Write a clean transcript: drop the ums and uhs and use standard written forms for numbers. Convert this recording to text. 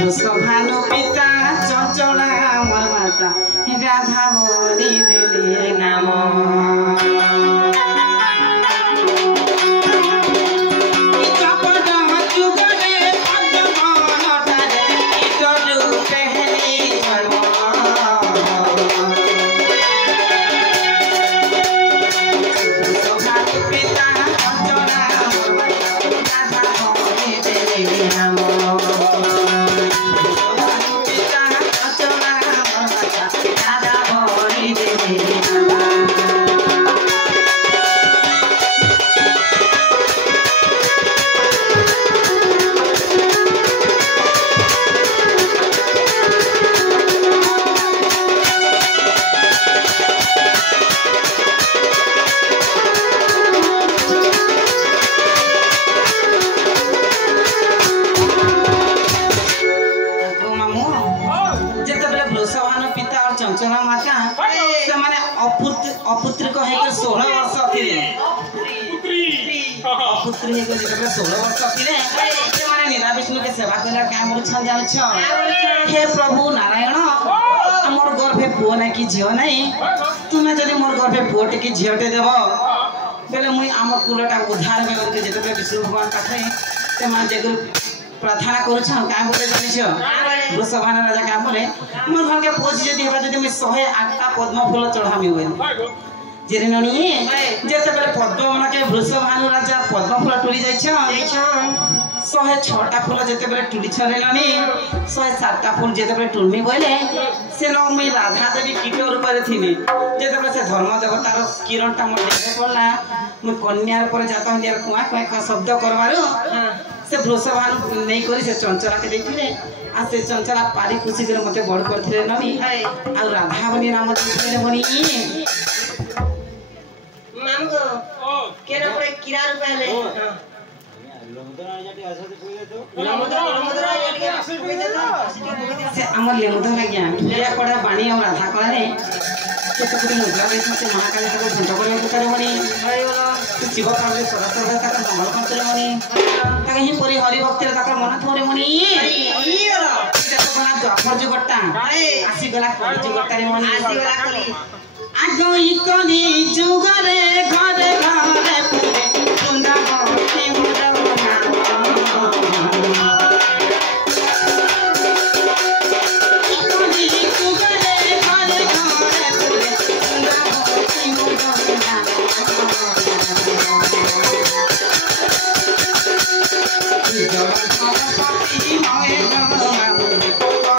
ভানু পিতা চঞ্চলা আমার মাতা রাধা বলি দিলে নাম चंचला माता से माने अपुत्रिक हेके 16 वर्ष थिले अपुत्री हेके जेतबे 16 वर्ष थिले से माने निरा विष्णु के सेवा करला का मोर छन जाउ छ हे प्रभु नारायण हमर गर्भे पुओ ना कि झियो नै तुमे जदी मोर गर्भे पुओटे कि झियोटे देबो बेले मुई हमर कुलटा उद्धार में के जेतबे विष्णु भगवान पाथे से मान जेगु प्रार्थना करू छ का बोले जानि छ वृषभान राजा का बोले मोर घर के पोछ जदी हेबा जदी मैं 108टा पद्म फूल चढ़ामी होय जेरननी जेते बेले पद्म मन के वृषभान राजा पद्म फूल टुली जाय छ 106टा फूल जेते बेले टुली छरेलनी 107टा फूल जेते बेले टुलमी बोले से न मैं राधा देवी कीट रूप रे थिनी जेते बेले से धर्म देवतार किरणटा मोर देखे पड़ला मैं कन्या पर जाता हूं यार कुआ कुआ शब्द करबारो से वृषभान नहीं करी से चंचला के देखिले आ से चंचला पारी खुशी कर मते बड़ करथिले ननी आ राधा बनी नाम दिले बनी मामगो केरा परे किरा रुपले से हमर लेमुदर लाग्या किया पड़ा बाणी और राधा कळे केते कुटी मुद्रा देते महाकाली को घंटा करे उतारे बनी शिव पार्वती सरस्वती तक मंगल कंत्र मनी तक ही परी हरि भक्ति रे तक मन थोरे मनी देखना द्वापर जुगटा आसी गला कली जुगटा रे मनी आसी गला कली आगई कली जुगरे घरे घरे पुरे कुंडा भक्ति मुदना Jai Baba Pati